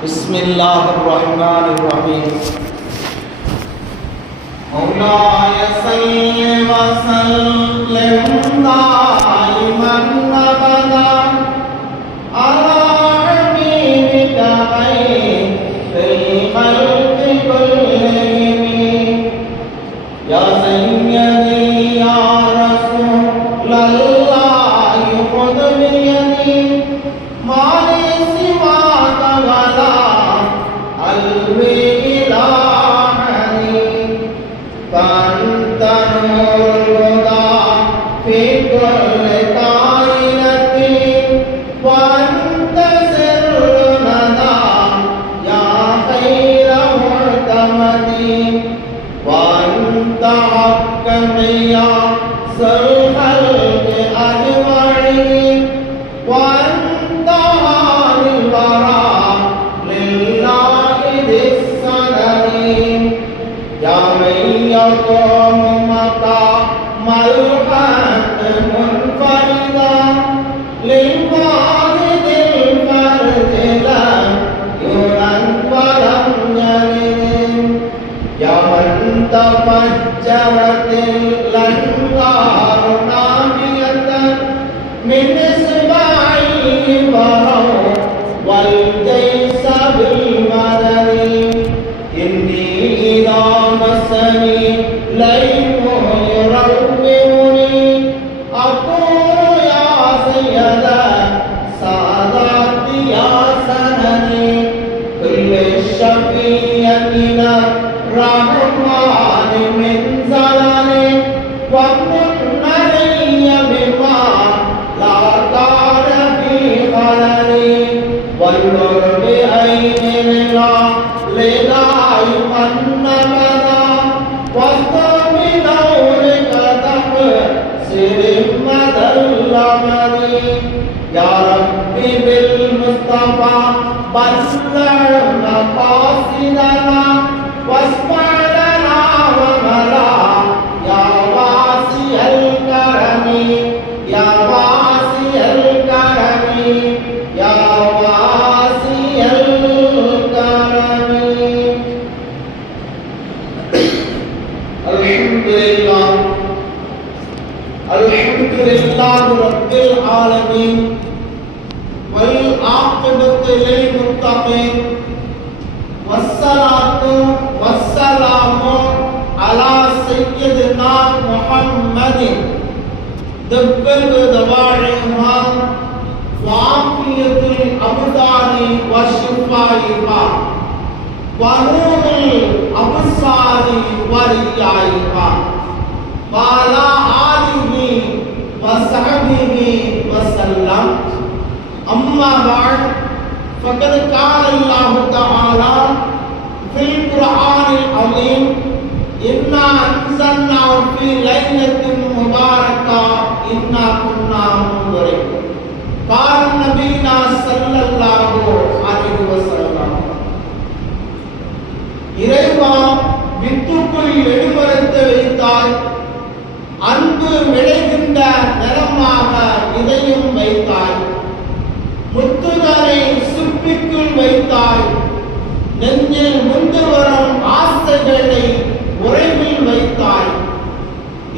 बिस्मिल्लाहिर्रहमानिर्रहीम। मौलाय सल्लि व सल्लिम दाइमन अबदा अला हबीबिका खैरिल खल्क़ि कुल्लिहिम। या सय्यदी या रसूलल्लाह खुद बियदी माली सिवाका वला अलवी इलाही। فأنت نور الهدى في كل كائنة وأنت سر الندى يا خير معتمد وأنت حكم يا الخلق أجمعين وأنت هادي الورى لله ذي السند يا من يقوم مقام الحق منفردا للواحد الفرد لم يولد ولم يلد يا من تفجرت الأنهار نامية من إصبعه فروا والجيش بالمدد إني إذا مسني ليل يروعني أقول يا سيدا ساداتي يا سندي كل الشفيع من الرحمن من زلل ومن علي بما لا كان في خلل والنور بعين لا لداء من بدا واستر بنورك تقصر مدى الأمد يا ربي بالمصطفى بلغ مقاصدنا واسمع لنا وملا يا واسع الكرم يا واسع الكرم يا واسع الكرم. الحمد لله رب العالمين والعاقبة للمتقين والصلاة والسلام على سيدنا محمد دب الدواعيها وعافية الأبدان وشفائها ونور الأبصار وريائها وعلى آله وصحبه وسلم. أما بعد فقد قال الله تعالى في القرآن العظيم إنا أنزلناه في ليلة مباركة إنا كنا منذرين. قال نبينا صلى الله عليه وسلم இறைவா வித்துக்குள் எடுமறைத்து வைத்தாய், அன்பு விளைகின்ற நிலமாக இதையும் வைத்தாய், முத்துதரை சுப்பிக்குள் வைத்தாய், நெஞ்சில் முந்து வரும் ஆசைகளை உறைவில் வைத்தாய்.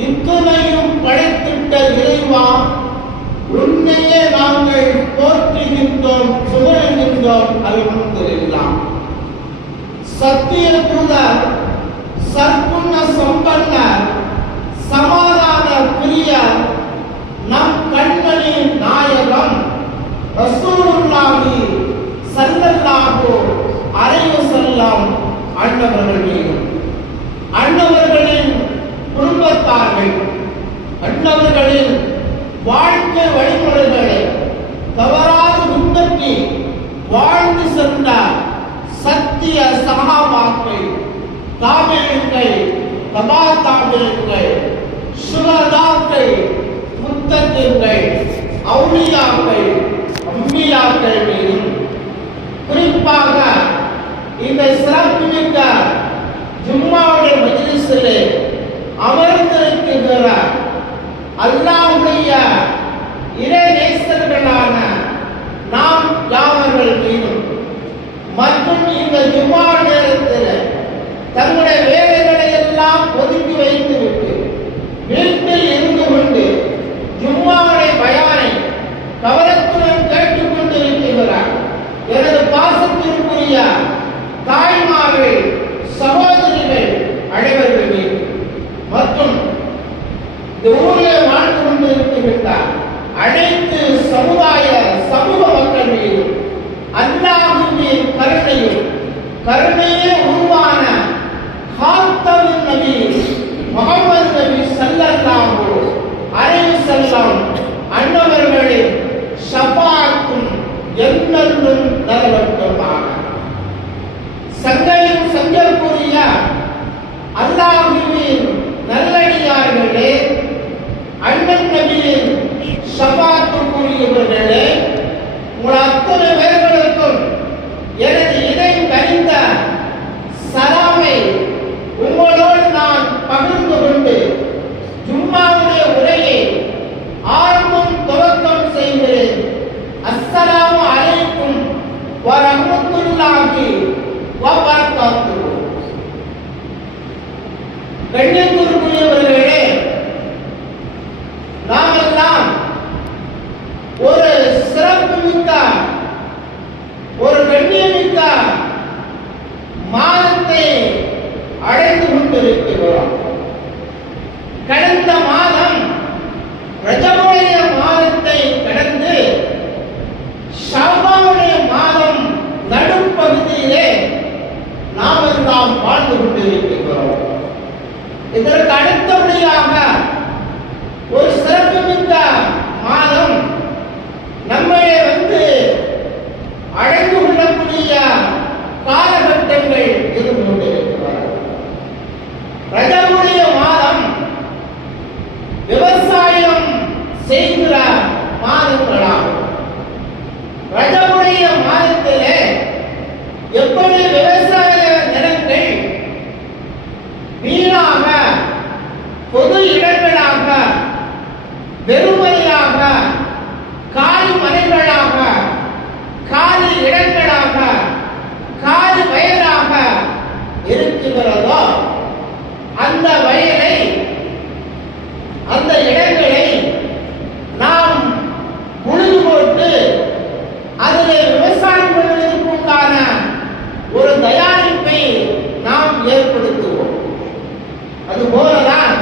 இத்துணையும் படைத்திட்ட இறைவா உன்னையே நாங்கள் போற்றுகின்றோம், புகழ்கின்றோம். அல்ஹம்துலில்லாஹ். சத்திய தூதர், சற்குண சம்பன்னர், சமாதான பிரியர், நம் கண்மணி நாயகம் ரசூலுல்லாஹி ஸல்லல்லாஹு அலைஹி வஸல்லம் அன்னவர்கள் மீதும் அன்னவர்களின் குடும்பத்தார்கள் அன்னவர்களின் வாழ்க்கை வழிமுறைகளை தவறாது பின்பற்றி வாழ்ந்து சென்ற சத்திய சகாபாக்கள், தாபிஈன்கள், தபா தாபிஈன்கள், சுஹதாக்கள், முத்தகீன்கள், அவுலியாக்கள், அம்பியாக்கள் மீதும் குறிப்பாக இந்த சிறப்புமிக்க ஜும்மாவுடைய மஜ்லிஸிலே அமர்ந்திருக்கின்ற அல்லாஹ்வுடைய இறை நேசர்களான நாம் யாவர்கள் மீதும் மத இருக்கக்கூடிய தாய்மார்கள், சகோதரிகள் அனைவர்கள் மீது மற்றும் இந்த ஊரில் வாழ்ந்து கொண்டு இருக்கின்ற அனைத்து சமூக மக்கள் மீது அல்லாஹ்வின் கருணையே உருவான ஹாத்தமுன் நபி முஹம்மது நபி ஸல்லல்லாஹு அலைஹி வஸல்லம் அன்னவர்களின் ஷஃபாஅத்தும் என்னென்றும் நிலவட்டுமாக. சங்கத்திற்குரிய அல்லாஹ்வின் நல்லடியார்களே, அண்ணன் நபியின் ஷஃபாஅத்துக்குரியவர்களே, உங்கள் அத்தனை பேர்களுக்கும் எனது இதயம் கனிந்த சலாமை உங்களோடு நான் பகிர்ந்து கொண்டு ஜும்மாவுடைய உரையை துவக்கம் செய்கிறேன். அஸ்ஸலாமு அலைக்கும் வ ரஹ்மத்துல்லாஹி வ பரகாத்துஹு. கண்ணியத்திற்குரியவர்களே, நாமெல்லாம் ஒரு சிறப்புமிக்க, ஒரு கண்ணியமிக்க மாதத்தை அடைந்து கொண்டிருக்கிறோம். கடந்த மாதம் ரஜபுடைய மாதத்தை கடந்து ஷஅபானுடைய மாதம் நடுப்பகுதியிலே நாம் எல்லாம் வாழ்ந்து கொண்டிருக்கிறோம். இதற்கு அடுத்தபடியாக ஒரு சிறப்புமிக்க மாதம் நம்மளே அடைந்து கொள்ளக்கூடிய காலகட்டங்கள் இருந்து கொண்டிருக்கிறார்கள். ரஜபுடைய மாதம் விவசாயம் செய்கிற மாதங்களாகும். ரஜபுடைய மாதத்திலே எப்படி விவசாய நிலங்கள் வீணாக, பொது இடங்களாக, வெறுமையாக, காலி மனைகளாக, காலி இடங்களாக, காலி வயலாக இருக்கிறதோ, அந்த வயலை, அந்த இடங்களை நாம் உழுது போட்டு அதில் விவசாயம் பண்ணுவதற்குண்டான ஒரு தயாரிப்பை நாம் ஏற்படுத்துவோம். அதுபோலதான்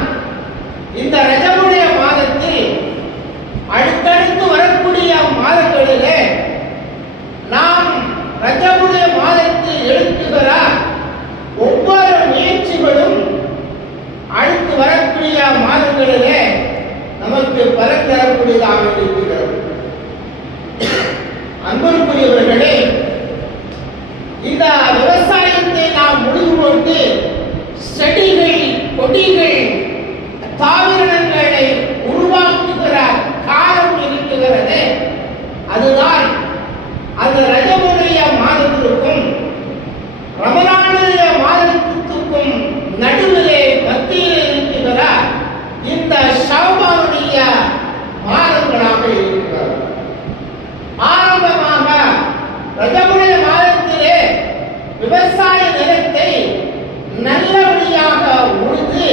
இந்த ரஜபுடைய மாதத்தில் அடுத்தடுத்து வரக்கூடிய மாதங்களிலே நாம் ரஜபுடைய மாதத்தில் எழுத்துகிற ஒவ்வொரு முயற்சிகளும் அடுத்து வரக்கூடிய மாதங்களிலே நமக்கு பலன் தரக்கூடியதாக இருக்கிறது. அன்புக்குரியவர்களே, இந்த விவசாயத்தை நாம் முடிவு கொண்டு செடிகள், கொடிகள், தாவரங்களை உருவாக்குகிற காலம் இருக்கிறது. அதுதான் அந்த ரஜபுடைய மாதத்திற்கும் ரமலானுடைய மாதத்திற்கும் நடுவிலே மத்தியிலே இருக்கிற இந்த ஷஅபானுடைய மாதங்களாக இருக்கிறது. ஆரம்பமாக ரஜபுடைய மாதத்திலே விவசாய நிலத்தை நல்லபடியாக உழுது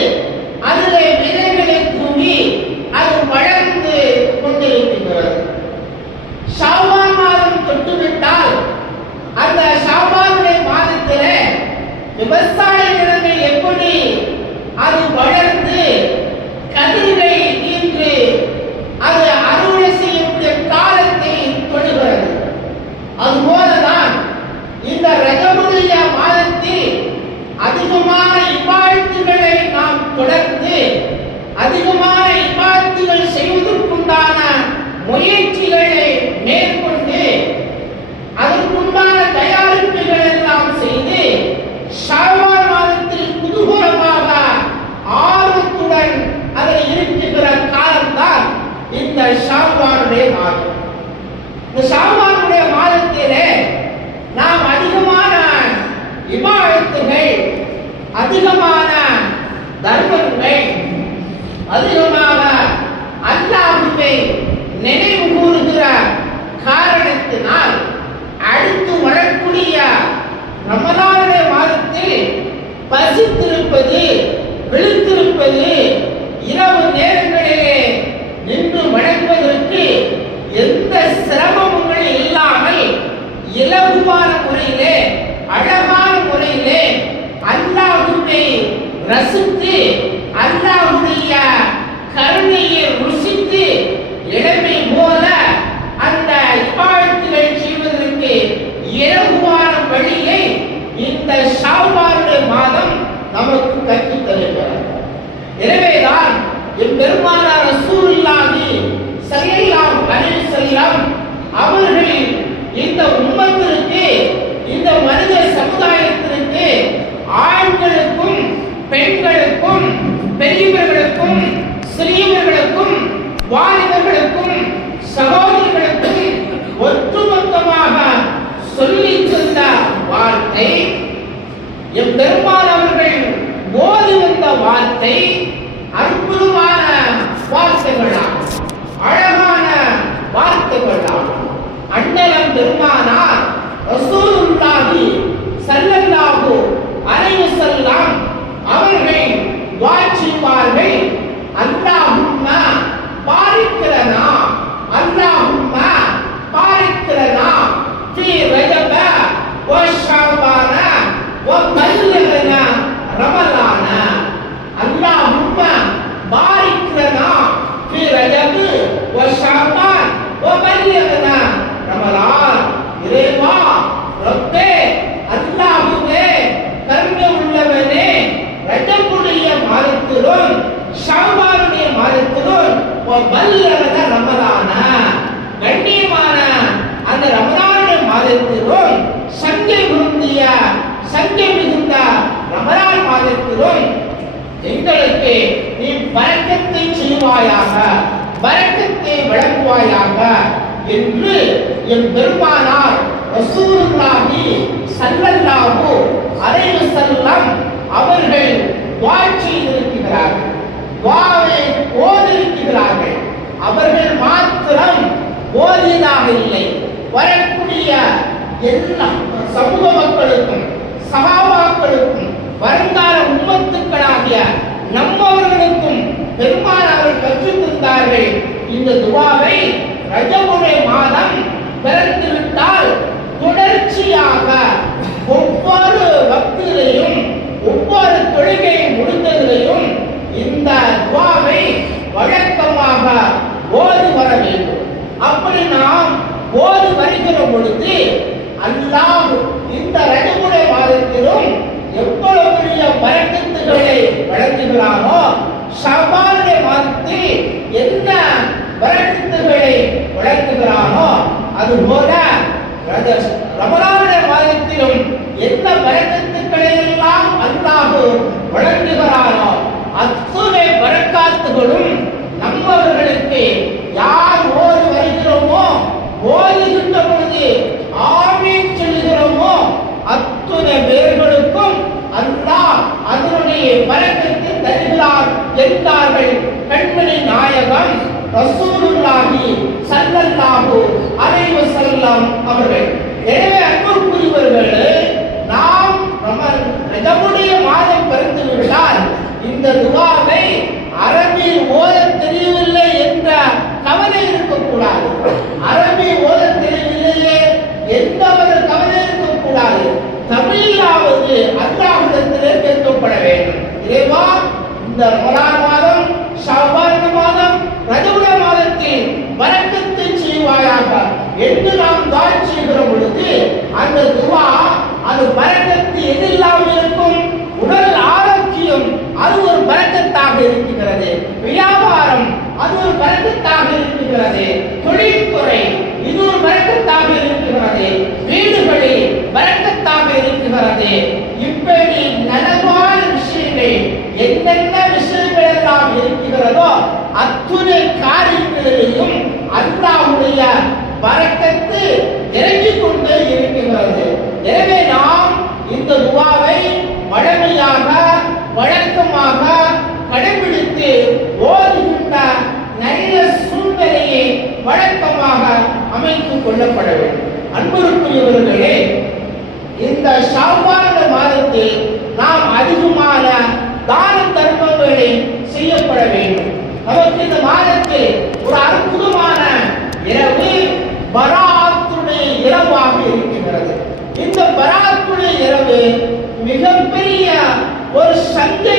அதிலே விதைகளை தூவி அது வளர்ந்து கொண்டிருக்கிறது. ஷஅபான் மாதம் தொட்டுவிட்டால் அந்த ஷஅபானுடைய மாதத்திலே விவசாய நிலங்கள் எப்படி அது வளர்ந்து கதிர்கள் ஈன்று அது அறுவடை செய்யக்கூடிய காலத்தை தொடுகிறது. அதுபோலதான் இந்த ரஜபுடைய மாதத்தில் அதிகமான இபாதத்துகளை நாம் தொடர்ந்து அதிகமான இபாதத்துகள் செய்வதற்குண்டான முயற்சிகளை மேற்கொண்டு அதற்குண்டான தயாரிப்புகள் எல்லாம் செய்து ஷஅபான் மாதத்தில் குதூகலமாக ஆர்வத்துடன் அதில் இருக்கிற காலம்தான் இந்த ஷஅபானுடைய மாதம். இந்த ஷஅபானுடைய மாதத்திலே நாம் அதிகமான இபாதத்துகள், அதிகமான தர்மங்கள், அதிகமாக அல்லாஹ்வை நினைவு கூறுகிற காரணத்தினால் அடுத்து வரக்கூடிய ரமலானுடைய மாதத்தில் பசித்திருப்பது, விழித்திருப்பது, இரவு நேரங்களிலே நின்று வணங்குவதற்கு எந்த சிரமமும் இல்லாமல் இலகுவான முறையிலே ரசித்து அல்லாஹ்வுடைய கருணையை ருசித்து இளமை போல அந்த இபாதத்துகள் செய்வதற்கு இலகுவான வழியை இந்த ஷாபானுடைய மாதம் நமக்கு கற்றுத் தருகிறது. எனவேதான் எம்பெருமானார் ரசூலுல்லாஹி ஸல்லல்லாஹு அலைஹி வஸல்லம் அவர்கள் இந்த உம்மத்திற்கு, இந்த மனித சமுதாயத்திற்கு, ஆண்களுக்கும் பெண்களுக்கும் பெரியவர்களுக்கும் சிறியவர்களுக்கும் வாலிபர்களுக்கும் சகோதரர்களுக்கும் ஒட்டுமொத்தமாக சொல்லி சொன்ன வார்த்தை, எம்பெருமான் அவர்கள் ஓதி வந்த வார்த்தை அற்புதமான வார்த்தைகளாகும், அழகான வார்த்தைகளாகும். அண்ணலம் பெருமானார் ரசூலுல்லாஹி ஸல்லல்லாஹு அலைஹி வஸல்லம் அவர்கள் வாசிப்பார்கள், அல்லாஹும்ம பாரிக் லனா, அல்லாஹும்ம பாரிக் லனா ஃபீ ரஜப வ ஷஅபான வ பல்லிக்னா ரமலான. அல்லாஹும்ம பாரிக் லனா ஃபீ ரஜப வ ஷஅபான் வ பல்லிக்னா ரமலான். இறைவா, ரப்பே, அல்லாஹ்வே, கருணை உள்ளவனே, ரஜபுடைய மாதத்திலும் ஷஅபானுடைய மாதத்திலும் வல்லிக்னா ரமலான, கண்ணியமான அந்த ரமலானுடைய மாதத்திலும் சங்கை மிகுந்த ரமலான் மாதத்திலும் எங்களுக்கு நீ பரக்கத்தை செய்வாயாக, பரக்கத்தை வழங்குவாயாக என்று என் பெருமானார் ரசூலுல்லாஹி ஸல்லல்லாஹு அலைஹி வஸல்லம் அவர்கள் துஆ செய்திருக்கிறார்கள், துஆவை ஓதியிருக்கிறார்கள். அவர்கள் மாத்திரம் ஓதியதாக இல்லை, வரக்கூடிய எல்லா சமூக மக்களுக்கும் சஹாபாக்களுக்கும் வருங்கால உம்மத்துக்களாகிய நம்மவர்களுக்கும் பெருமானார் கற்றுத் தந்தார்கள். இந்த துஆவை ரஜபுடைய மாதம் பிறந்துவிட்டால் தொடர்ச்சியாக ஒவ்வொரு வக்திலையும் ஒவ்வொரு தொழுகையை முடிந்ததிலையும் இந்த துஆவை வழக்கமாக ஓதி வர வேண்டும். அப்படி நாம் ஓதி வருகிற பொழுது அல்லாஹ் இந்த ரஜபுடைய மாதத்திலும் எவ்வளவு பெரிய பரக்கத்துகளை வழங்குகிறானோ, ஷஅபானுடைய மாதத்தில் என்ன பரக்கத்துகளை வழங்குகிறானோ, அதுபோல ரமலானுடைய மாதத்திலும் என்ன பரக்கத்துக்களை எல்லாம் அல்லாஹ் வழங்குகிறானோ அத்துணை பரக்காத்துகளும் நம்மவர்களுக்கு யார் ஓடி வருகிறோமோ, ஓதுகின்ற பொழுது ஆமீன் சொல்கிறோமோ அத்துணை பேர்களுக்கும் அல்லாஹ் அதனுடைய பரக்கத்தை தருகிறார் என்றார்கள் கண்மணி நாயகம் ரசூலுல்லாஹி ஸல்லல்லாஹு அலைஹி வஸல்லம் அவர்கள். எனவே அன்புக்குரியவர்களே, நாம் ரஜபுடைய மாதம் பிறந்து விட்டால் இந்த துஆவை அரபியில் ஓத தெரியவில்லை என்ற கவலை இருக்கக்கூடாது. அரபி ஓத தெரியவில்லையே எந்த ஒரு கவலை இருக்கக்கூடாது. தமிழாவது அல்லாஹ்விடத்திலே கேட்கப்பட வேண்டும். இறைவா, இந்த ரமலான் மாதம், ஷஅபான் மாதம், ரஜபுடைய மாதத்தில் பரக்கத்தை செய்வாயாக என்று நாம் துஆ செய்கிற பொழுது அந்த துஆ அது பரக்கத்து எதில்லாமல் இருக்கும். உடல் ஆரோக்கியம் அது ஒரு பரக்கத்தாக இருக்கிறது. வியாபாரம் அது ஒரு பரக்கத்தாக இருக்கிறது. தொழில்துறை இது ஒரு பரக்கத்தாக இருக்கிறது. வீடுகளில் பரக்கத்தாக இருக்கிறது. இப்படி நலவான விஷயங்கள் என்னென்ன விஷயங்கள் எல்லாம் இருக்கிறதோ அத்துணை காரியங்களிலும் அல்லாஹ்வுடைய பரக்கத்து இறங்கிக் கொண்டே இருக்கிறது. எனவே நாம் இந்த துஆவை வழமையாக வழக்கமாக கடைபிடித்து ஓதுகின்ற நல்ல சூழ்நிலையை வழக்கமாக அமைத்துக் கொள்ளப்பட வேண்டும். அன்புக்குரியவர்களே, இந்த ஷஅபான் மாதத்தில் நாம் அதிகமான தான தர்மங்களை செய்யப்பட வேண்டும். நமக்கு இந்த மாதத்தில் ஒரு அற்புதமான இரவு பராத்துடைய இரவாக இருக்கிறது. இந்த பராத்துடைய இரவு மிகப்பெரிய ஒரு சந்தை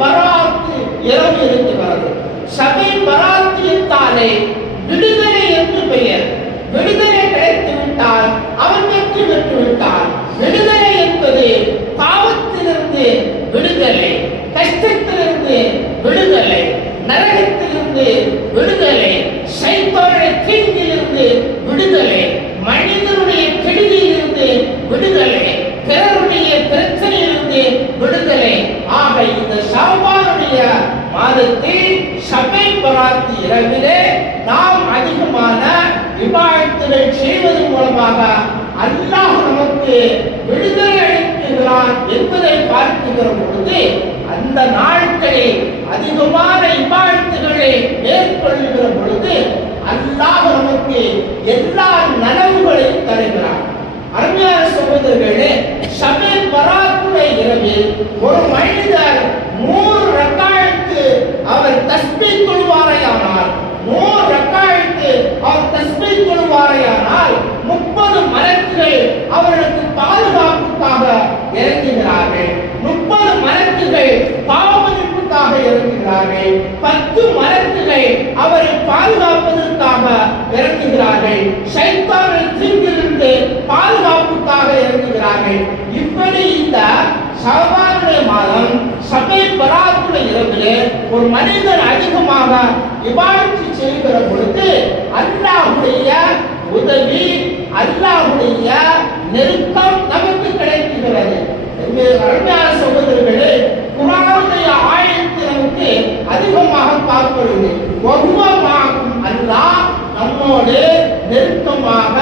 பராத்து இரவு இருக்கிறது. ஷபை பராத்து என்றாலே விடுதலை என்று பெயர். விடுதலை கிடைத்து விட்டால் அவன் வெற்றி பெற்று விட்டான். விடுதலை என்பது பாவத்திலிருந்து விடுதலை, கஷ்டத்திலிருந்து விடுதலை, நரகத்திலிருந்து விடுதலை, சைத்தானுடைய தீங்கிலிருந்து விடுதலை, மனிதனுடைய கெடுதியிலிருந்து விடுதலை, பிறருடைய பிரச்சனையிலிருந்து விடுதலை. ஆக இந்த ஷாபானுடைய மாதத்தில் ஷபை பராத் இரவிலே நாம் அதிகமான இபாதத்துகள் செய்வதன் மூலமாக அல்லாஹ் நமக்கு விடுதலை அளிக்கிறான் என்பதை பார்க்கிற பொழுது அந்த நாட்களில் அதிகமான இபாதத்துகளை மேற்கொள்கிற பொழுது அல்லாஹ் நமக்கு எல்லா நனவுகளையும் தருகிறான். அருமையான சகோதரர்களே, ஷபை பராத்துடைய இரவில் ஒரு மனிதர் 100 ரக்காயத்து அவர் தஸ்பீஹ் சொல்வாரையானால், 100 ரக்காயத்து அவர் தஸ்பீஹ் சொல்வாரையானால் 30 மலக்குகள் அவர்களுக்கு பாதுகாப்புக்காக இறங்குகிறார்கள். 30 மலக்குகள் பாவமன்னிப்புக்காக இறங்குகிறார்கள். 10 மலக்குகள் அவரை பாதுகாப்பதற்காக இறங்குகிறார்கள். ஷைத்தானின் தீங்கிலிருந்து பாதுகாப்புக்காக இறங்குகிறார்கள். இப்படி இந்த ஷாபானுடைய மாதம் ஷபை பராத்துடைய இரவிலே ஒரு மனிதன் அதிகமாக இபாதத்து செய்கிற பொழுது அல்லாஹ்வுடைய உதவி, அல்லாஹ்வுடைய நெருக்கம் நமக்கு கிடைக்கிறது. அருமையான சகோதரர்களே, குர்ஆனுடைய ஆயத்து நமக்கு அதிகமாக பார்க்கிறது. வஹுவமாகும் அல்லாஹ் நம்மோடு நெருக்கமாக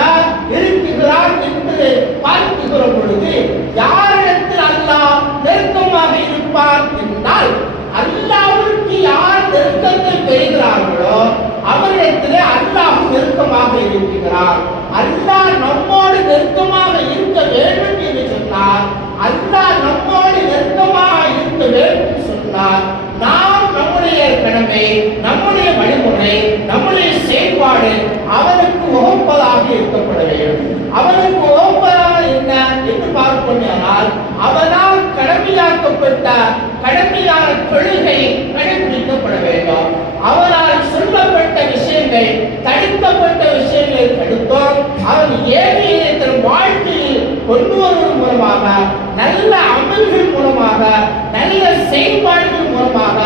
இருக்கிறார் என்று பார்க்கிற பொழுது யாரிடத்தில் அல்லாஹ் நெருக்கமாக இருப்பார் என்றால், அல்லாஹ்வுக்கு யார் நெருக்கத்தை பெறுகிறார்களோ அவரிடத்திலே அல்லாஹ் நெருக்கமாக இருக்கிறார். அல்லாஹ் நம்மோடு நெருக்கமாக இருக்க வேண்டும் என்று சொன்னார். அல்லாஹ் நம்மோடு நெருக்கமாக இருக்க வேண்டும் சொன்னார். நாம் நம்முடைய கடமை, நம்முடைய வழிமுறை, நம்முடைய செயல்பாடு அவனுக்கு உகப்பதாக இருக்கப்பட வேண்டும். அவனுக்கு உகப்பதாக என்ன என்று பார்ப்போமானால், அவனால் கடமையாக்கப்பட்ட கடமையான தொழுகை கடைபிடிக்கப்பட வேண்டும். அவனால் சொல்லப்பட்ட விஷயங்கள், தடுக்கப்பட்ட விஷயங்களை தடுத்தோம். அவன் ஏழையை தன் வாழ்க்கையில் கொண்டு வருவதன் மூலமாக, நல்ல அமல்கள் மூலமாக, நல்ல செயல்பாடுகள் மூலமாக,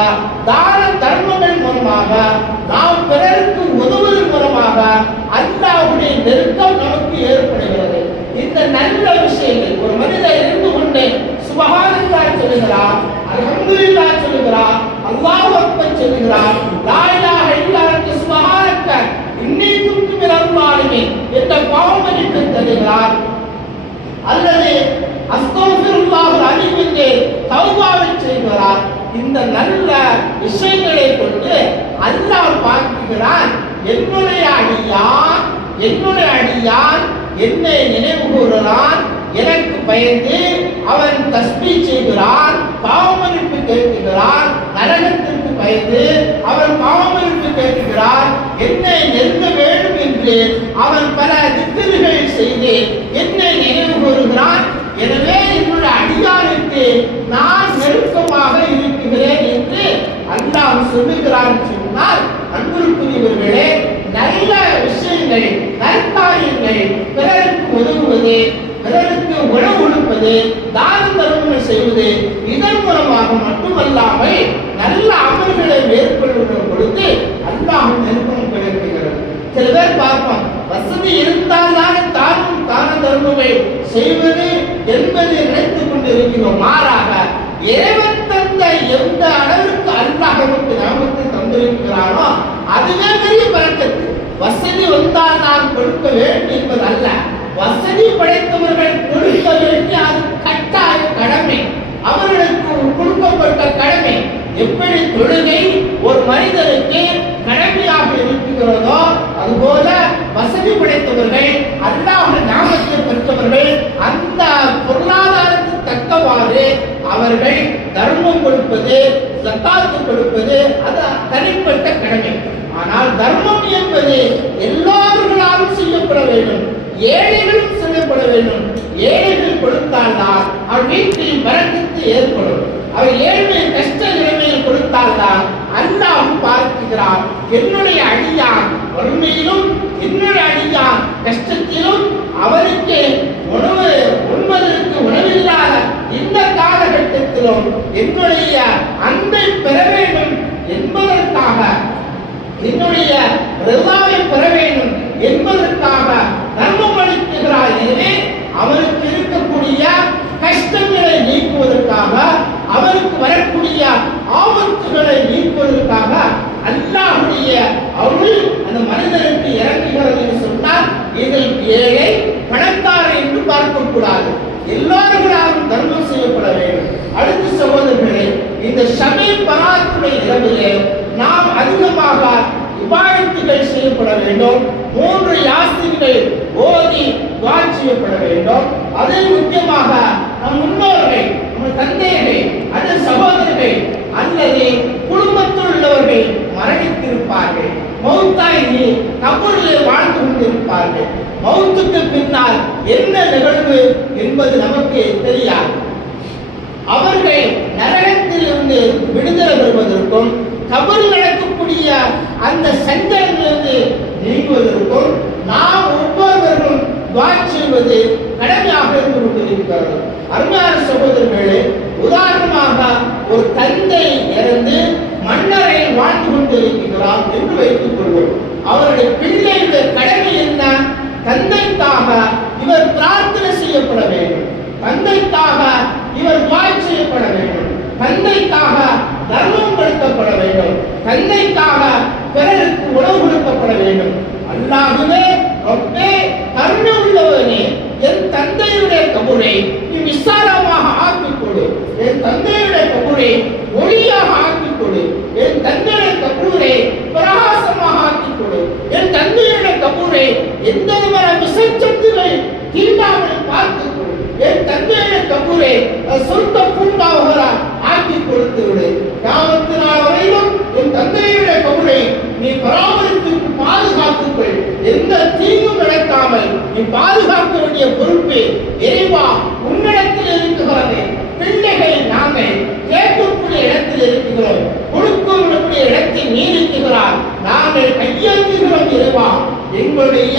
தான தர்மங்கள் மூலமாக, நாம் பிறருக்கு உதவுவதன் மூலமாக அல்லாஹ்வுடைய நெருக்கம் நமக்கு ஏற்படுகிறது. இந்த நல்ல விஷயங்கள் ஒரு மனிதர் இருந்து கொண்டு சுப்ஹானல்லாஹ் சொல்லுகிறார், அல்ஹம்துலில்லாஹ் சொல்லுகிறார், அல்லாஹு அக்பர் சொல்லுகிறார், லா இலாஹ இல்லா அன்த சுப்ஹானக இன்னீ குன்து மினல் ஸாலிமீன் என்ற பாவமன்னிப்பு தருகிறார். அல்லது அஸ்தக்ஃபிருல்லாஹ் அலீம் என்று தௌபாவை செய்கிறார். இந்த நல்ல விஷயங்களை கொண்டு அல்லாஹ் பார்க்கிறான், என்னுடைய அடியான் என்னை நினைவு கூறுகிறான், எனக்கு பயந்து அவன் தஸ்பீஹ் செய்கிறான், பாவமன்னிப்பு கேட்கிறான், நரகத்திற்கு பயந்து அவன் பாவமன்னிப்பு கேட்கிறான், என்னை நெருங்க வேண்டும் என்று அவன் பல திட்டங்களை செய்து என்னை நினைவு கூறுகிறான். எனவே என்னுடைய அடியானுக்கு நான் நெருக்கமாக இருக்கிறேன் என்று அல்லாஹ் சொல்லுகிறான் சொன்னால், அன்புக்குரியவர்களே, நல்ல விஷயங்கள், நற்காரியங்கள், பிறருக்கு உதவுவது, பிறருக்கு உணவு கொடுப்பது, தான தர்மங்கள் செய்வது, இதன் மூலமாக மட்டுமல்லாமல் நல்ல அமல்களை மேற்கொள்கிற பொழுது அல்லாஹ் நெருக்கம் கிடைக்கிறது. சில பேர் பார்ப்போம், வசதி இருந்தால் தானே தானும் தான தர்மங்கள் செய்வது என்பதை நினைத்துக் கொண்டு இருக்கிறோம். மாறாக இறைவன் தந்த எந்த அளவிற்கு அல்லாஹ் நமக்கு ஞாபகத்தை தந்திருக்கிறானோ அதுவே பெரிய பறக்கத்து. வசதி வந்தால் நான் கொடுக்க வேண்டும் என்பது அல்ல. வசதி படைத்தவர்கள் கொடுக்க வேண்டிய அது கட்டாய கடமை, அவர்களுக்கு கொடுக்கப்பட்ட கடமை. எப்படி தொழுகை ஒரு மனிதனுக்கு கடமையாக இருக்கிறதோ அதுபோல வசதி படைத்தவர்கள், அல்லாஹ்வுடைய நாமத்தை பெற்றவர்கள், அந்த பொருளாதாரத்துக்கு தக்கவாறு அவர்கள் தர்மம் கொடுப்பது, ஜக்காத்து கொடுப்பது அது தனிப்பட்ட கடமை. ஆனால் தர்மம் என்பது எல்லாவர்களாலும் செய்யப்பட வேண்டும், ஏழைகளும் செய்யப்பட வேண்டும். ஏழைகள் கொடுத்தால்தான் அவர் வீட்டில் பரக்கத்து ஏற்படும். அவர் ஏழ்மை கஷ்ட என்றால் என்னுடைய அடியான் வறுமையிலும் என்னுடைய அடியான் கஷ்டத்திலும் அவருக்கு உணவு உண்பதற்கு உணவில்லாத இந்த காலகட்டத்திலும் என்னுடைய அன்பை பெற வேண்டும் என்பதற்காக என்னுடைய ரிதாவை பெற வேண்டும் என்பதற்காக தர்மம் அளிக்கிறார். எனவே அவருக்கு இருக்கக்கூடிய கஷ்டங்களை நீக்குவதற்காக அவருக்கு வரக்கூடிய ஆபத்துகளை நீக்குவதற்காக அல்லாஹ்வுடைய அருள் அந்த மனிதனுக்கு இறங்குகிறது என்று சொன்னால் இதில் ஏழை பணக்காரர் என்று பார்க்கக்கூடாது, எல்லாருக்கும் தர்மம் செய்யப்பட வேண்டும். அடுத்த சகோதரர்களே, இந்த ஷபே பராத்துடைய இரவிலே நாம் அதிகமாக இபாதத்துகள் செய்யப்பட வேண்டும். 3 யாசீன்கள் ஓதி துஆ செய்யப்பட வேண்டும். அதில் முக்கியமாக நம் முன்னோர்கள், நம் தந்தையர்கள், அந்த சகோதரர்கள் அல்லது குடும்பத்தில் உள்ளவர்கள் மரணித்திருப்பார்கள், மௌத்தாகி கபரில் வாழ்ந்து கொண்டிருப்பார்கள். மௌத்துக்கு பின்னால் என்ன நிகழ்வு என்பது நமக்கு தெரியாது. அவர்கள் நரகத்திலிருந்து விடுதலை பெறுவதற்கும் கபரில் நடக்கக்கூடிய அந்த சஞ்சலத்திலிருந்து நீங்குவதற்கும் நாம் ஒவ்வொருவரும் துஆ செய்வது கடமையாக இருந்து கொண்டிருக்கிறது. அருமையான சகோதரர்களே, உதாரணமாக ஒரு தந்தை இறந்து மன்னரையில் வாழ்ந்து கொண்டிருக்கிறார் என்று வைத்துக் கொள்வோம். அவருடைய பிள்ளைகளுடைய கடமை என்ன? தந்தைக்காக இவர் பிரார்த்தனை செய்யப்பட வேண்டும், தந்தைக்காக இவர் துஆ செய்யப்பட வேண்டும், தந்தைக்காக தர்மம் கொடுக்கப்பட வேண்டும், தந்தைக்காக பிறருக்கு உணவு கொடுக்கப்பட வேண்டும். அல்லாஹ்வே ரப்பே கருணை உள்ளவனே, என் தந்தையுடைய கபரை நீ விசாலமாக ஆக்கிக் கொடு, என் தந்தையுடைய கபரை ஒளியாக ஆக்கிக் கொடு, என் தந்தையுடைய கபரை பிரகாசமாக ஆக்கிக் கொடு, என் தந்தையுடைய கபரை எந்த விதமான விசேஷத்துகளை தீண்டாமல் பார்த்துக் கொடு, என் தந்தையுடைய கபரை சொந்த பூங்காவகர ஆக்கி கொடுத்து விடு. கியாமத்து நாள் வரையிலும் என் தந்தையுடைய கபரை நீ பராமரித்து பாதுகாத்துக்கள், எந்த தீங்கும் நடக்காமல் நீ பாதுகாக்க வேண்டிய பொறுப்பு இறைவா உன்னிடத்தில் இருக்கிறது. பிள்ளைகள் நாங்கள் கேட்கக்கூடிய இடத்தில் இருக்கிறோம், கொடுக்கக்கூடிய இடத்தில் நீ இருக்கிறார், நாங்கள் கையேந்துகிறோம். இறைவா எங்களுடைய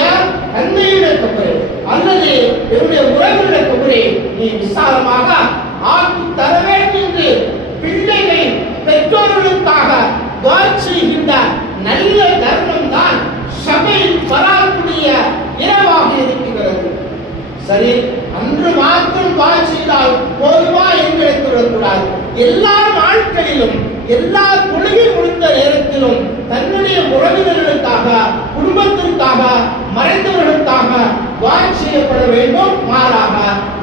தந்தையுடைய கபரை அல்லது என்னுடைய உறவுடைய கபரை நீ விசாலமாக ஆக்கி தர வேண்டும் என்று பிள்ளைகள் பெற்றோர்களுக்காக துஆ செய்கின்ற நல்ல தர்மம் தான் ஷபே பராத்துடைய இரவாக இருக்கிறது. சரி, அன்று மாத்திரம் துஆ செய்தால் போதுமா என்று எடுத்துவிடக்கூடாது. எல்லா நாட்களிலும் எல்லா தொழுகை முடிந்த நேரத்திலும் தன்னுடைய உறவினர்களுக்காக குடும்பத்திற்காக மறைந்தவர்களுக்காக துஆ செய்யப்பட வேண்டும். மாறாக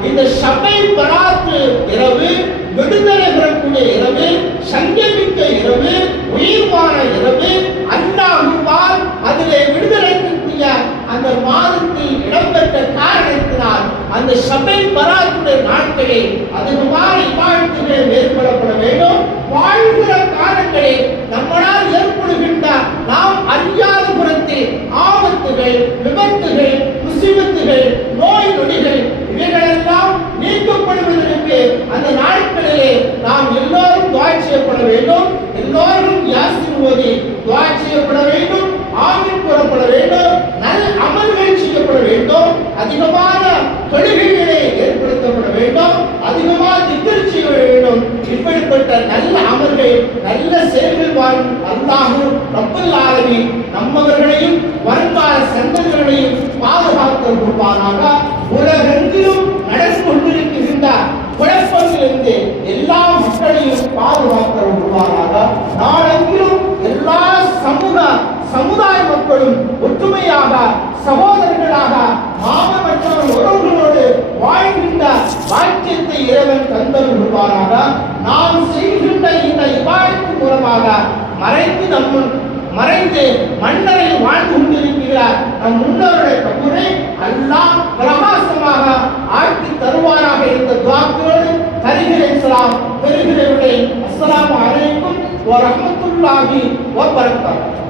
இந்த ஷபே பராத்து இரவு விடுதலை பெறக்கூடிய இரவு, சங்கமிக்க இரவு, உயிர்வான இரவு, அல்லாஹ்வால் அதிலே விடுதலைக்கூடிய அந்த மாதத்தில் இடம்பெற்ற காரணத்தினால் அந்த ஷபே பராத்துடைய நாட்களில் அதிகமான இபாதத்துகளை மேற்கொள்ளப்பட வேண்டும். வாழ்கிற காலங்களில் நம்மளால் ஏற்படுகின்ற நாம் அறியாத புறத்தில் ஆபத்துகள், விபத்துகள், முசீபத்துகள், நோய் நொடிகள் இவைகளெல்லாம் நீக்கப்படுவதற்கு அந்த நாட்களிலே நாம் எல்லோரும் துஆ செய்யப்பட வேண்டும். எல்லோரும் யாசீன் ஓதி துஆ செய்யப்பட வேண்டும், ஆமீன் கூறப்பட வேண்டும், நல்ல அமல்கள் செய்யப்பட வேண்டும், அதிகமான தொழுகைகளை ஏற்படுத்தப்பட வேண்டும், அதிகமாக திக்ர் செய்ய வேண்டும். இப்படிப்பட்ட நல்ல அமல்கள், நல்ல செயல்கள் வாழும் அல்லாஹ் ரப்பல் ஆலமீன் நம்மவர்களையும் வருங்கால சந்ததிகளையும் பாதுகாத்தல் கொடுப்பானாக. உலகெங்கிலும் நடந்து கொண்டிருக்கின்ற குழப்பங்களிலிருந்து எல்லா மக்களையும் பாதுகாத்தல் கொடுப்பானாக. நாடெங்கிலும் எல்லா சமுதாய மக்களும் ஒற்றுமையாக சகோதரர்களாக மாமற்ற உறவுகளோடு வாழ்கின்ற வாக்கியத்தை இறைவன் தந்தல் விடுவாராக. நாம் செய்கின்ற இந்த இபாதத்தின் மூலமாக மறைந்து மன்னரில் வாழ்ந்து கொண்டிருக்கிறார் நம் முன்னோருடைய கபரை அல்லாஹ் பிரகாசமாக ஆக்கி தருவாராக. இந்த துஆக்களோடு தருகிறேன் சலாம் பெறுகிறேன். அஸ்ஸலாமு அலைக்கும் வ ரஹ்மத்துல்லாஹி வ பரக்காத்துஹு.